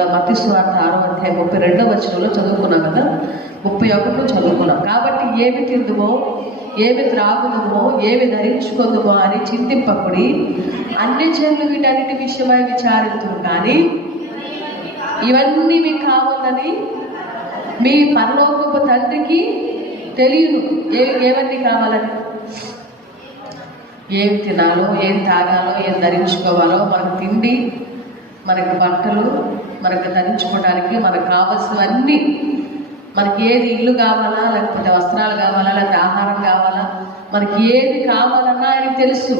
మత్తయి సువార్త 6వ అధ్యాయం 32వ వచనంలో చదువుకున్నాం కదా, 31 చదువుకున్నాం. కాబట్టి ఏమి తిందుమో, ఏమి త్రాగుదుమో, ఏమి ధరించుకుందుమో అని చింతింపకుడి, అన్ని జనులు వీటన్నిటి విషయమై విచారిస్తున్నారు. కానీ ఇవన్నీ మీకు కావాలని మీ పరలోకపు తండ్రికి తెలియను. ఏవన్నీ కావాలని, ఏం తినాలో, ఏం తాగాలో, ఏం ధరించుకోవాలో, మనకు తిండి, మనకు బట్టలు, మనకు ధరించుకోవడానికి మనకు కావాల్సినవన్నీ, మనకి ఏది ఇల్లు కావాలా, లేకపోతే వస్త్రాలు కావాలా, లేకపోతే ఆహారం కావాలా, మనకి ఏది కావాలన్నా ఆయనకి తెలుసు.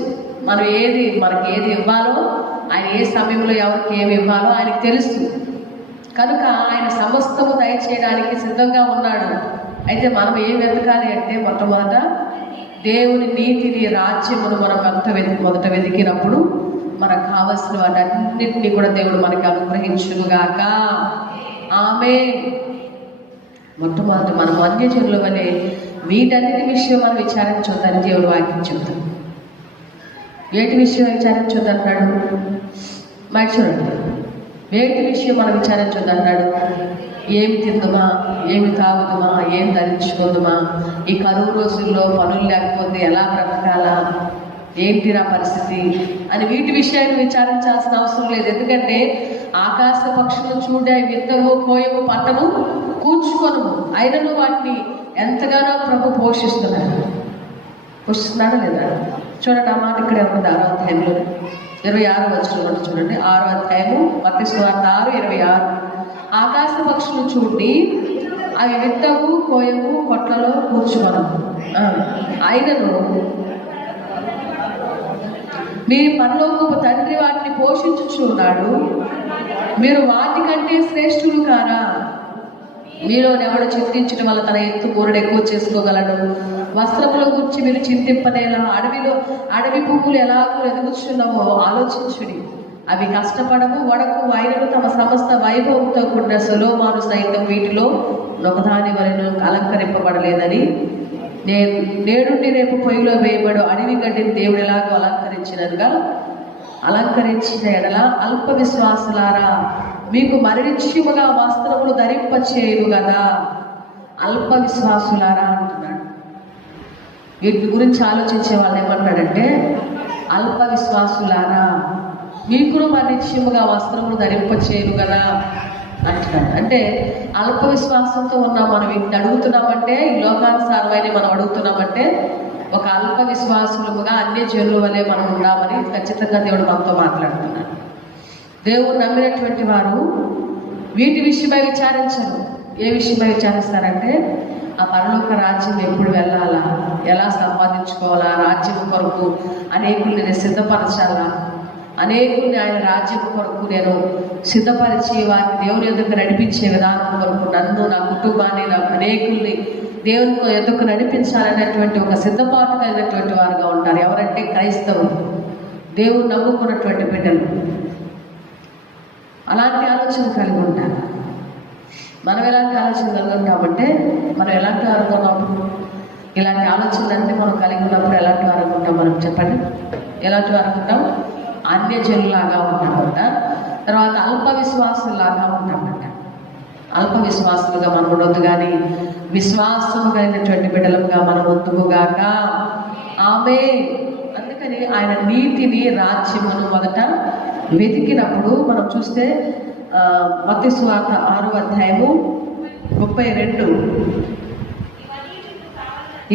మనకి ఏది ఇవ్వాలో, ఆయన ఏ సమయంలో ఎవరికి ఏమి ఇవ్వాలో ఆయనకు తెలుసు. కనుక ఆయన సమస్తము దయచేయడానికి సిద్ధంగా ఉన్నాడు. అయితే మనం ఏం వెతకాలి అంటే, మొట్టమొదట దేవుని నీతిని, రాజ్యమును మనం మొదట వెతికినప్పుడు మనకు కావలసిన వాటన్నిటినీ కూడా దేవుడు మనకి అనుగ్రహించుగాక. ఆమేన్. మొట్టమొదటి మనం అన్యజనుల వలె వీటన్నిటి విషయం మనం విచారించొద్దని దేవుడు వాక్యం చెప్తాడు. వేటి విషయం విచారించొద్దన్నాడు? మరి చూడండి, వేటి విషయం మనం విచారించొద్దన్నాడు? ఏమి తిందుమా, ఏమి తాగుదుమా, ఏం ధరించుకుందుమా, ఈ కరువు రోజుల్లో పనులు లేకపోతే ఎలా బ్రతకాలా, ఏంటి నా పరిస్థితి అని వీటి విషయాన్ని విచారించాల్సిన అవసరం లేదు. ఎందుకంటే ఆకాశ పక్షులు చూడ, విత్తవు, కోయవు, పంటను కూర్చుకొను, అయినను వాటిని ఎంతగానో ప్రభు పోషిస్తున్నాడా లేదా? చూడండి, ఆ మాట ఇక్కడ ఉంది 6వ అధ్యాయంలో 26వ వచనం చూడండి. 6వ అధ్యాయము మత్తయి సువార్త 6:26. ఆకాశ పక్షులు చూడండి, అవి విత్తవు, కోయవు, కొట్లలో కూర్చుకొను, అయినను మీ పరలోకపు తండ్రి వాటిని పోషించుచున్నాడు. మీరు వాటికంటే శ్రేష్ఠులు కారా? మీలో ఎవడు చింతించడం వల్ల తన ఎత్తు కూరడు ఎక్కువ చేసుకోగలడు? వస్త్రముల గురించి మీరు చింతింపనేలా? అడవి పువ్వులు ఎలాగో ఎదుగుచున్నావో ఆలోచించుడి. అవి కష్టపడము, వడకు, వైరలు తమ సమస్త వైభవంతో కూడిన సొలొమోను సైతం వీటిలో ఒకదాని వలెను అలంకరింపబడలేదని. నేడుండి రేపు పొయ్యిలో వేయబడు అడవి గడ్డిని దేవుడు ఎలాగో అలంకరించిన ఎడల అల్ప విశ్వాసులారా, మీకు మరణించుముగా వస్త్రములు ధరింపచేయును కదా. అల్ప విశ్వాసులారా అంటున్నాడు. వీటి గురించి ఆలోచించే వాళ్ళు ఏమంటాడంటే, అల్ప విశ్వాసులారా, మీకును మరణించుముగా వస్త్రములు ధరింపచేయును కదా అంటున్నాడు. అంటే అల్ప విశ్వాసంతో ఉన్నాం మనం. వీటిని అడుగుతున్నామంటే, ఈ లోకానుసారమైన మనం అడుగుతున్నామంటే, ఒక అల్ప విశ్వాసులుగా అన్య జనుల వలె మనం ఉండామని ఖచ్చితంగా దేవుడు మనతో మాట్లాడుతున్నాడు. దేవుడు నమ్మినటువంటి వారు వీటి విషయమై విచారించరు. ఏ విషయమై విచారిస్తారంటే, ఆ పరలోక రాజ్యం ఎప్పుడు వెళ్ళాలా, ఎలా సంపాదించుకోవాలా, రాజ్యం కొరకు అనేకుల్ని సిద్ధపరచాలా, అనేకుల్ని ఆయన రాజ్యం కొరకు నేను సిద్ధపరిచి వారిని దేవుని ఎదుకు నడిపించే విధానం కొరకు నన్ను, నా కుటుంబాన్ని, నా అనేకుల్ని దేవుని ఎదుకు నడిపించాలనేటువంటి ఒక సిద్ధపాటు కలిగినటువంటి వారుగా ఉంటారు. ఎవరంటే క్రైస్తవులు, దేవుడు నమ్ముకున్నటువంటి బిడ్డలు. అలాంటి ఆలోచన కలిగి ఉంటారు. మనం ఎలాంటి ఆలోచన కలిగి ఉంటామంటే, మనం ఎలాంటి వారు ఉన్నప్పుడు, ఇలాంటి ఆలోచనలన్నీ మనం కలిగి ఉన్నప్పుడు ఎలాంటి వారు ఉంటాం? మనం చెప్పండి, ఎలాంటి వారు ఉంటాం? అన్యజనులాగా ఉంటామంట. తర్వాత అల్ప విశ్వాసులాగా ఉంటామంట. అల్ప విశ్వాసులుగా మనం ఉండొద్దు, కానీ విశ్వాసము కలిగినటువంటి బిడ్డలుగా మనం వద్దుగాక. ఆమె అందుకని ఆయన నీతిని, రాజ్యమును మొదట వెతికినప్పుడు మనం చూస్తే మత్తయి సువార్త 6వ అధ్యాయము 32,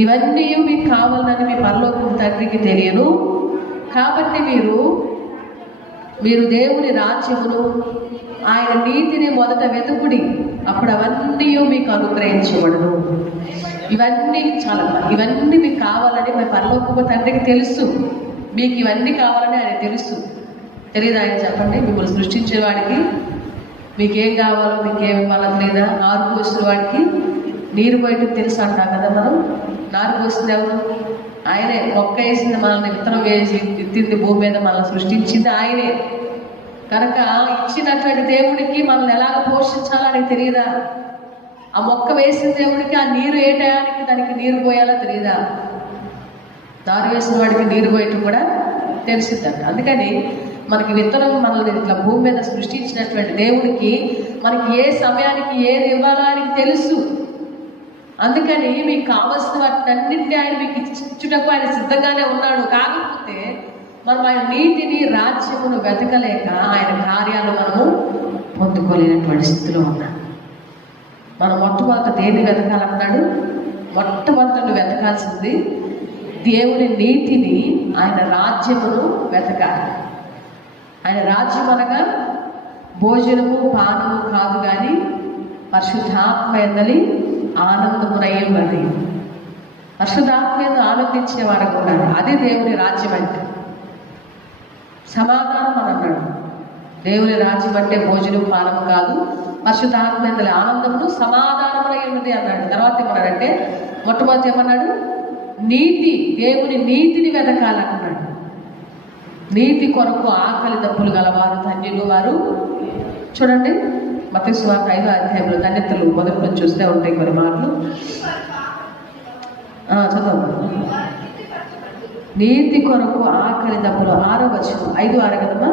ఇవన్నీ మీకు కావాలని మీ పరలోకపు తండ్రికి తెలియను. కాబట్టి మీరు దేవుని రాజ్యమును, ఆయన నీతిని మొదట వెతుకుడి, అప్పుడు అవన్నీ మీకు అనుగ్రహించబడును. ఇవన్నీ మీకు కావాలని మీ పరలోకపు తండ్రికి తెలుసు. మీకు ఇవన్నీ కావాలని ఆయన తెలుసు. తెలియదు ఆయన? చెప్పండి, మిమ్మల్ని సృష్టించే వాడికి మీకేం కావాలో, మీకేం ఇవ్వాలని లేదా? నారు పోసిన వాడికి నీరు బయట తెలుసు అంటాం కదా మనం. నారు పోసింది ఎవరు? ఆయనే. మొక్క వేసింది మనల్ని, విత్తనం వేసి ఎత్తింది భూమి మీద, మనల్ని సృష్టించింది ఆయనే. కనుక ఇచ్చినటువంటి దేవుడికి మనల్ని ఎలాగ పోషించాలని తెలియదా? ఆ మొక్క వేసిన దేవుడికి ఆ నీరు ఏ టయానికి దానికి నీరు పోయాలో తెలియదా? దారు వేసిన వాడికి నీరు పోయటం కూడా తెలిసిద్దంట. అందుకని మనకి విత్తనం మనల్ని ఇట్లా భూమి మీద సృష్టించినటువంటి దేవుడికి మనకి ఏ సమయానికి ఏది ఇవ్వాలో ఆయనకి తెలుసు. అందుకని మీకు కావలసిన వాటినన్నింటినీ ఆయన మీకు ఇచ్చుటకు ఆయన సిద్ధంగానే ఉన్నాడు. కాకపోతే మనం ఆయన నీతిని రాజ్యమును వెతకలేక ఆయన కార్యాలు మనము పొందుకోలేనటువంటి స్థితిలో ఉన్నాం. మనం మొట్టమొదట దేన్ని వెతకాలన్నాడు? మొట్టమొదట నువ్వు వెతకాల్సింది దేవుని నీతిని, ఆయన రాజ్యమును వెతకాలి. ఆయన రాజ్యం అనగా భోజనము పానము కాదు, కానీ పరిశుద్ధాత్మ ఎందలి ఆనందమునయ్యన్నది. పరిశుద్ధాత్మ ఎందు ఆనందించే వారికి ఉండాలి. అది దేవుని రాజ్యం అంటే. సమాధానం అని అన్నాడు. దేవుని రాజ్యం అంటే భోజనం పానము కాదు, పరిశుద్ధాత్మ ఎందలి ఆనందమును సమాధానమునయ్యన్నది అన్నాడు. తర్వాత ఏమన్నాడంటే మొట్టమొదటి ఏమన్నాడు? నీతి, దేవుని నీతిని వెతకాలన్నాడు. నీతి కొరకు ఆకలి దప్పులు గలవారు ధన్యులు వారు. చూడండి మత్తయి సువార్త 5వ అధ్యాయంలో ధన్యతలు మొదటి నుంచి చూస్తే ఉంటాయి కొన్ని మాటలు. చదవండి. నీతి కొరకు ఆకలి దప్పులు 6వ వచనం 5:6 కదమ్మా.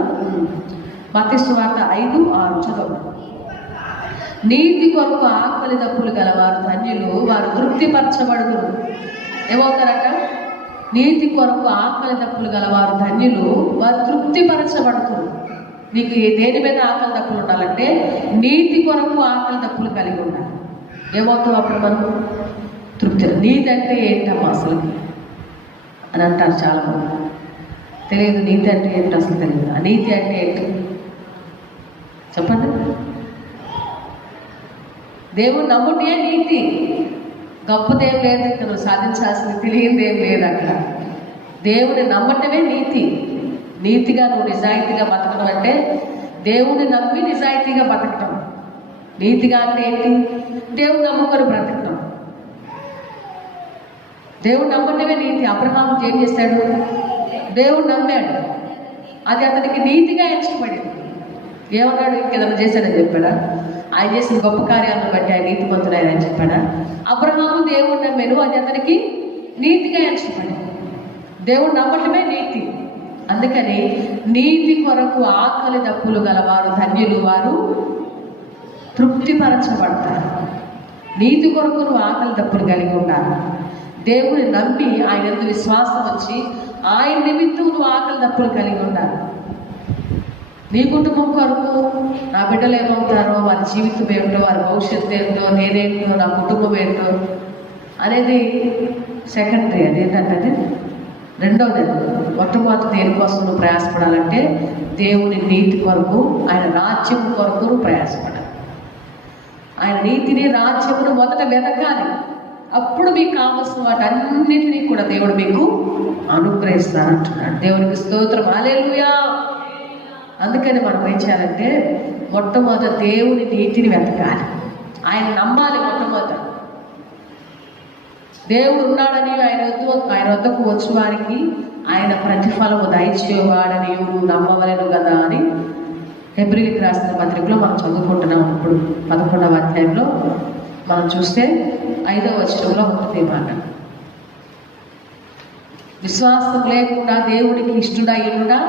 మత్తయి సువార్త 5:6 చదవండి. నీతి కొరకు ఆకలి దప్పులు గలవారు ధన్యులు వారు తృప్తిపరచబడుదురు. ఏమవుతారట? నీతి కొరకు ఆకలి దప్పులు గలవారు ధన్యులు వారు తృప్తిపరచబడుతున్నారు. నీకు దేని మీద ఆకలి దప్పులు ఉండాలంటే నీతి కొరకు ఆకలి దప్పులు కలిగి ఉండాలి. ఏమవుతావు అప్పుడు మనం? తృప్తి. నీతి అంటే ఏంటమ్మా అసలు అని అంటారు చాలామంది. తెలియదు నీతి అంటే ఏంటి అసలు తెలియదు. ఆ నీతి అంటే ఏంటి చెప్పండి. దేవుడు నమ్ముటే నీతి. గొప్పదేం లేదు, నువ్వు సాధించాల్సింది తెలియదేం లేదు అక్కడ. దేవుని నమ్మటమే నీతి. నీతిగా నువ్వు నిజాయితీగా బతకడం అంటే దేవుని నమ్మి నిజాయితీగా బతకటం. నీతిగా అంటే ఏంటి? దేవుడు నమ్ముకొని బ్రతకటం. దేవుడు నమ్మటమే నీతి. అబ్రహాం ఏం చేశాడు? దేవుడు నమ్మాడు, అది అతనికి నీతిగా ఎంచబడింది. ఏమన్నాడు? ఇంకేదైనా చేశాడని చెప్పాడా? ఆయన చేసిన గొప్ప కార్యాలను బట్టి ఆయన నీతిమంతుడని చెప్పాడా? అబ్రహాము దేవుడు నమ్మాడు, అది అతనికి నీతిగా ఎంచబడింది. దేవుడు నమ్మటమే నీతి. అందుకని నీతి కొరకు ఆకలి దప్పులు గలవారు ధన్యులు వారు తృప్తిపరచబడతారు. నీతి కొరకు నువ్వు ఆకలి దప్పులు కలిగి ఉండాలి. దేవుని నమ్మి ఆయన యందు విశ్వాసం వచ్చి ఆయన నిమిత్తం నువ్వు ఆకలి దప్పులు కలిగి ఉండాలి. నీ కుటుంబం కొరకు నా బిడ్డలు ఏమవుతారో, వారి జీవితం ఏంటో, వారి భవిష్యత్తు ఏంటో, నేనేంటో, నా కుటుంబం ఏంటో అనేది సెకండరీ. అదేంటంటే రెండవది. మొట్టమొదటి దేనికోసం నువ్వు ప్రయాసపడాలంటే దేవుని నీతి కొరకు, ఆయన రాజ్యం కొరకు నువ్వు ప్రయాసపడాలి. ఆయన నీతిని రాజ్యమును మొదట వెతకాలి. అప్పుడు మీకు కావలసిన వాటి అన్నిటినీ కూడా దేవుడు మీకు అనుగ్రహిస్తానంటున్నాడు. దేవునికి స్తోత్రం, హల్లెలూయా. అందుకని మనం ఏం చేయాలంటే మొట్టమొదట దేవుని నీతిని వెతకాలి. ఆయన నమ్మాలి. మొట్టమొదట దేవుడు ఉన్నాడని ఆయన వద్దకు వచ్చి వారికి ఆయన ప్రతిఫలము దయచేవాడని నమ్మవలెను కదా అని హెబ్రీయులకు రాసిన పత్రికలో మనం చదువుకుంటున్నాం. ఇప్పుడు 11వ అధ్యాయంలో మనం చూస్తే 5వ వచనంలో ఉంటుంది మాట. విశ్వాసం లేకుండా దేవుడికి ఇష్టడయ్యుడా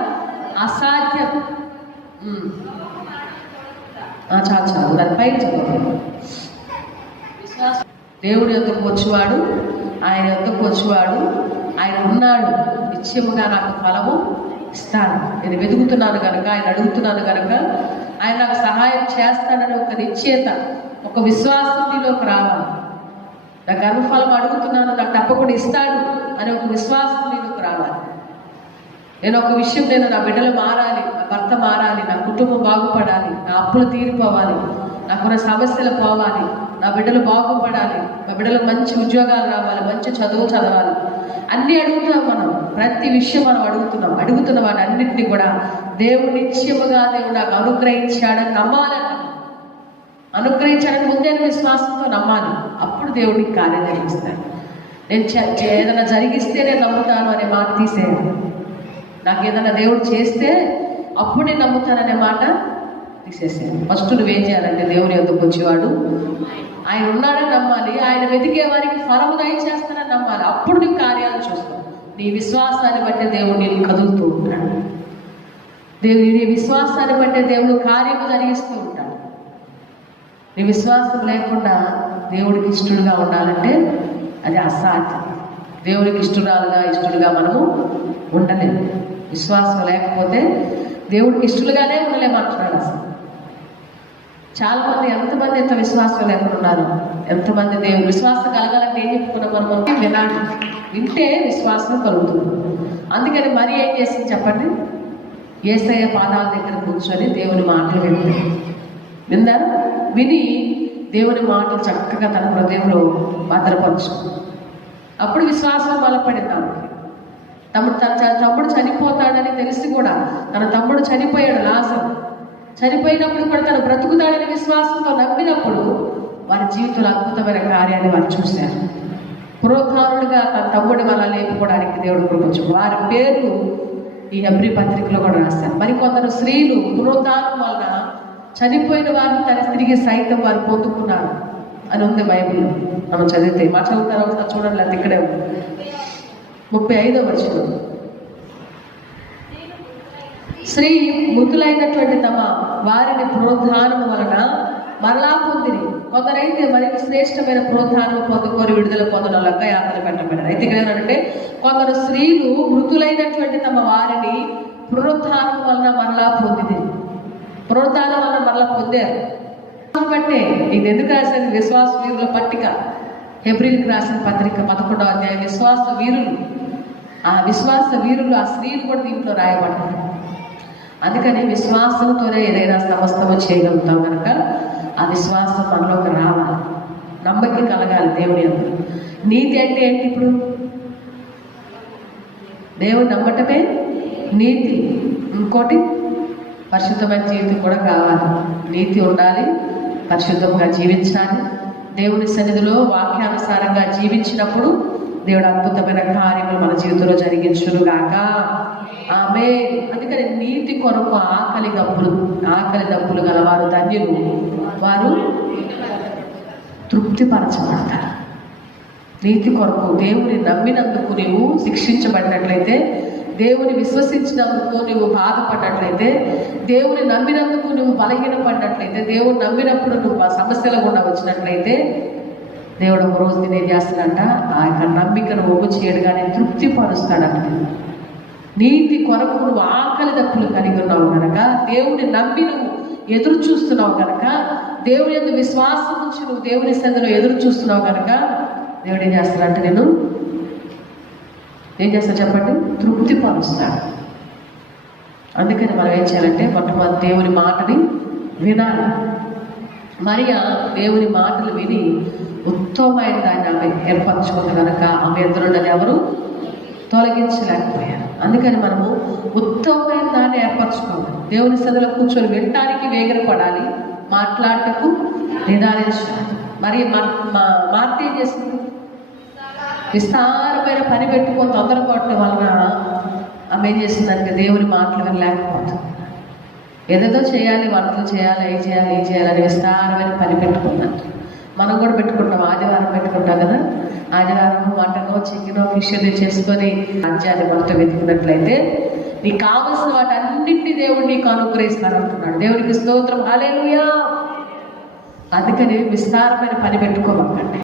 అసాధ్యం. చాలు దాని పైన చదువు. విశ్వాసం దేవుడి యొద్దకు వచ్చేవాడు, ఆయన యొద్దకు వచ్చేవాడు, ఆయన ఉన్నాడు, నిశ్చయముగా నాకు ఫలము ఇస్తాడు. నేను వెతుకుతున్నాను కనుక, ఆయన అడుగుతున్నాను కనుక ఆయన నాకు సహాయం చేస్తాడని ఒక నిశ్చయత, ఒక విశ్వాసం నీలోకి రావాలి. నా గర్వఫలం అడుగుతున్నాను, నాకు తప్పకుండా ఇస్తాడు అని ఒక విశ్వాసం నీలోకి రావాలి. నేను ఒక విషయం, నేను నా బిడ్డలు మారాలి, నా భర్త మారాలి, నా కుటుంబం బాగుపడాలి, నా అప్పులు తీరిపోవాలి, నాకున్న సమస్యలు పోవాలి, నా బిడ్డలు బాగుపడాలి, నా బిడ్డలకు మంచి ఉద్యోగాలు రావాలి, మంచి చదువు చదవాలి, అన్నీ అడుగుతున్నాం మనం. ప్రతి విషయం మనం అడుగుతున్న వాటి అన్నింటినీ కూడా దేవుడు నిశ్చయముగా దేవుడు నాకు అనుగ్రహించాడని నమ్మాలని. అనుగ్రహించడానికి ముందే విశ్వాసంతో నమ్మాలి. అప్పుడు దేవుడికి కార్యం జరిగిస్తాడు. నేను ఏదైనా జరిగిస్తే నేను నమ్ముతాను అనే మాట తీసేయాలి. నాకు ఏదైనా దేవుడు చేస్తే అప్పుడు నేను నమ్ముతాననే మాట తీసేసాను. ఫస్ట్ నువ్వేం చేయాలంటే దేవుని యొద్దకు వచ్చేవాడు ఆయన ఉన్నాడని నమ్మాలి. ఆయన వెతికే వారికి ఫలము దయచేస్తానని నమ్మాలి. అప్పుడు నీ కార్యాలు చూస్తావు. నీ విశ్వాసాన్ని బట్టి దేవుడు నేను కదులుతూ ఉంటాడు. నీ విశ్వాసాన్ని బట్టే దేవుడు కార్యము జరిగిస్తూ ఉంటాడు. నీ విశ్వాసం లేకుండా దేవుడికి ఇష్టడుగా ఉండాలంటే అది అసాధ్యం. దేవుడికి ఇష్టడుగా మనము ఉండలేము. విశ్వాసం లేకపోతే దేవుడికి ఇష్టలుగానే ఉండలేమంటున్నాడు. అసలు చాలామంది ఎంతమంది ఎంత విశ్వాసం లేకుండా ఉన్నారు. ఎంతమంది దేవుడు విశ్వాసం కలగాలంటే ఏం చెప్పుకున్నాం మనం? వినాలి. వింటే విశ్వాసం కలుగుతుంది. అందుకని మరి ఏం చేసింది చెప్పండి? యేసయ్య పాదాల దగ్గర కూర్చొని దేవుని మాటలు విందా? విని దేవుని మాటలు చక్కగా తన హృదయంలో భద్రపరచు. అప్పుడు విశ్వాసం బలపడింది ఆమెకి. తన తమ్ముడు చనిపోతాడని తెలిసి కూడా, తన తమ్ముడు చనిపోయాడు లాజరు. చనిపోయినప్పుడు కూడా తను బ్రతుకుతాడని విశ్వాసంతో నమ్మినప్పుడు వారి జీవితంలో అద్భుతమైన కార్యాన్ని వారు చూశారు. పురోధారుడుగా తన తమ్ముడి వల్ల లేపుకోవడానికి దేవుడు కృపచ్చు. వారి పేర్లు ఈ హెబ్రీ పత్రికలో కూడా రాస్తారు. మరి కొందరు స్త్రీలు పురోధానం వలన చనిపోయిన వారిని తన తిరిగి సైతం వారు పొందుకున్నారు అని ఉంది బైబిల్లో. మనం చదివితే మా చదువుతారు ఒకసారి చూడండి. అది ఇక్కడే ఉంది 35వ వచనం. స్త్రీ మృతులైనటువంటి తమ వారిని పునరుద్ధానం వలన మరలా పొందిరి. కొందరైతే మరింత శ్రేష్టమైన పునరుద్ధానం పొందుకొని విడుదల పొందడంలాగా యాత్ర పెట్టబడ్డారు. అయితే ఇక్కడ ఏంటంటే కొందరు స్త్రీలు మృతులైనటువంటి తమ వారిని పునరుద్ధానం వలన మరలా పొందింది. పునరుద్ధానం వలన మరలా పొందారు. బట్టే ఇది ఎందుకు రాసింది? విశ్వాస వీరుల పట్టిక, హెబ్రీలకు రాసిన పత్రిక 11వ అధ్యాయం. విశ్వాస వీరులు, ఆ విశ్వాస వీరులు, ఆ స్త్రీలు కూడా దీంట్లో రాయబడ్డారు. అందుకని విశ్వాసంతోనే ఏదైనా సమస్తము చేయగలుగుతాం కనుక ఆ విశ్వాసం మనలోకి రావాలి, నమ్మకం కలగాలి దేవుని యందు. నీతి అంటే ఏంటి? ఇప్పుడు దేవుడు నమ్మటమే నీతి. ఇంకోటి పరిశుద్ధమైన జీవితం కూడా కావాలి. నీతి ఉండాలి, పరిశుద్ధంగా జీవించాలి. దేవుని సన్నిధిలో వాక్యానుసారంగా జీవించినప్పుడు దేవుడు అద్భుతమైన కార్యములు మన జీవితంలో జరిగించునుగాక. ఆమె అందుకని నీతి కొరకు ఆకలి దప్పులు గలవారు ధన్యులు, వారు తృప్తిపరచబడతారు. నీతి కొరకు దేవుని నమ్మినందుకు నీవు శిక్షించబడినట్లయితే, దేవుని విశ్వసించినందుకు నువ్వు బాధపడినట్లయితే, దేవుని నమ్మినందుకు నువ్వు బలహీనపడినట్లయితే, దేవుని నమ్మినప్పుడు నువ్వు ఆ సమస్యల గుండా వచ్చినట్లయితే, దేవుడు ఒక రోజు నేను ఏం చేస్తాడంట? ఆ యొక్క నమ్మికను ఒగ్గు చేయడుగానే తృప్తిపరుస్తాడంట. నీతి కొరకు నువ్వు ఆకలి దప్పులు కలిగి ఉన్నావు కనుక, దేవుని నమ్మి నువ్వు ఎదురు చూస్తున్నావు కనుక, దేవుని యందు విశ్వాసం నుంచి నువ్వు దేవుని సన్నిధిలో ఎదురు చూస్తున్నావు కనుక, దేవుడు ఏం చేస్తాడంటే నేను ఏం చేస్తా చెప్పండి? తృప్తిపరుస్తాడు. అందుకని మనం ఏం చేయాలంటే మొట్టమొదటి దేవుని మాటని వినాలి. మరియా దేవుని మాటలు విని ఉత్తమమైన దాన్ని ఆమె ఏర్పరచుకుంది కనుక ఆమె ఎదురున్నది ఎవరు తొలగించలేకపోయారు. అందుకని మనము ఉత్తమమైన దాన్ని ఏర్పరచుకోవాలి. దేవుని సన్నిధిలో కూర్చొని వినటానికి వేగరపడాలి, మాట్లాడటకు నిదానించాలి. మరి మార్త ఏం చేస్తుంది? విస్తారమైన పని పెట్టుకొని తొందరపడటం వలన ఆమె ఏం చేస్తుందంటే దేవుని మాటలు వినలేకపోతుంది. ఏదేదో చేయాలి, వంటలు చేయాలి, ఏ చేయాలి అని విస్తారమైన పని పెట్టుకుందంట. మనం కూడా పెట్టుకుంటాం, ఆదివారం పెట్టుకుంటాం కదా. ఆదివారం మటనో చికెనో ఫిష్ చేసుకొని రాజ్యాన్ని మొత్తం వెతుకున్నట్లయితే నీకు కావలసిన వాటి అన్నింటినీ దేవుడు నీకు అనుగ్రహిస్తారంటున్నాడు. దేవుడికి స్తోత్రం, హల్లెలూయా. అందుకని విస్తారమైన పని పెట్టుకోమండి.